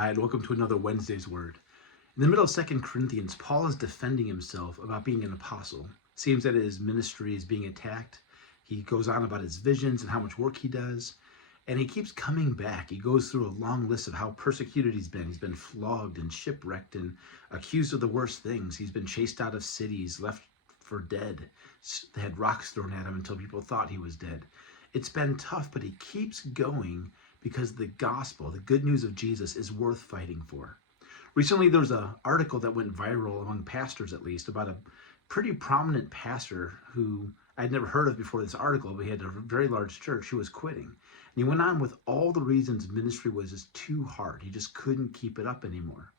Hi, and welcome to another Wednesday's Word. In the middle of 2 Corinthians, Paul is defending himself about being an apostle. It seems that his ministry is being attacked. He goes on about his visions and how much work he does. And he keeps coming back. He goes through a long list of how persecuted he's been. He's been flogged and shipwrecked and accused of the worst things. He's been chased out of cities, left for dead. They had rocks thrown at him until people thought he was dead. It's been tough, but he keeps going because the gospel, the good news of Jesus, is worth fighting for. Recently, there was an article that went viral among pastors, at least, about a pretty prominent pastor who I'd never heard of before this article, but he had a very large church who was quitting. And he went on with all the reasons ministry was just too hard. He just couldn't keep it up anymore.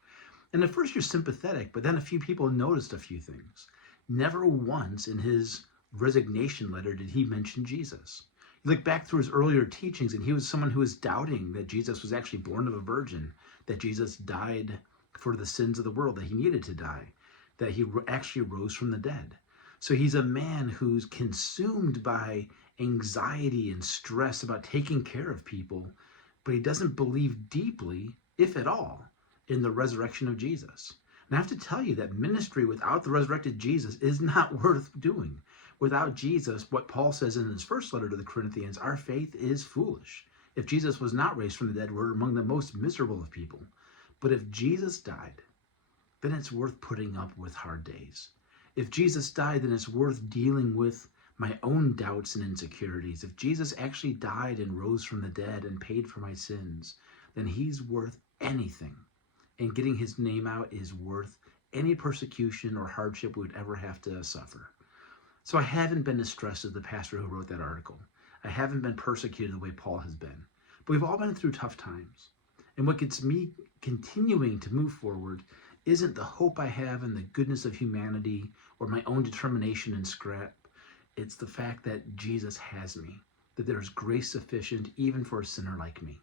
And at first you're sympathetic, but then a few people noticed a few things. Never once in his resignation letter did he mention Jesus. You look back through his earlier teachings, and he was someone who was doubting that Jesus was actually born of a virgin, that Jesus died for the sins of the world, that he needed to die, that he actually rose from the dead. So he's a man who's consumed by anxiety and stress about taking care of people, but he doesn't believe deeply, if at all, in the resurrection of Jesus. And I have to tell you that ministry without the resurrected Jesus is not worth doing. Without Jesus, what Paul says in his first letter to the Corinthians, our faith is foolish. If Jesus was not raised from the dead, we're among the most miserable of people. But if Jesus died, then it's worth putting up with hard days. If Jesus died, then it's worth dealing with my own doubts and insecurities. If Jesus actually died and rose from the dead and paid for my sins, then he's worth anything. And getting his name out is worth any persecution or hardship we would ever have to suffer. So I haven't been as stressed as the pastor who wrote that article. I haven't been persecuted the way Paul has been. But we've all been through tough times. And what gets me continuing to move forward isn't the hope I have in the goodness of humanity or my own determination and scrap. It's the fact that Jesus has me, that there's grace sufficient even for a sinner like me.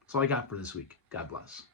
That's all I got for this week. God bless.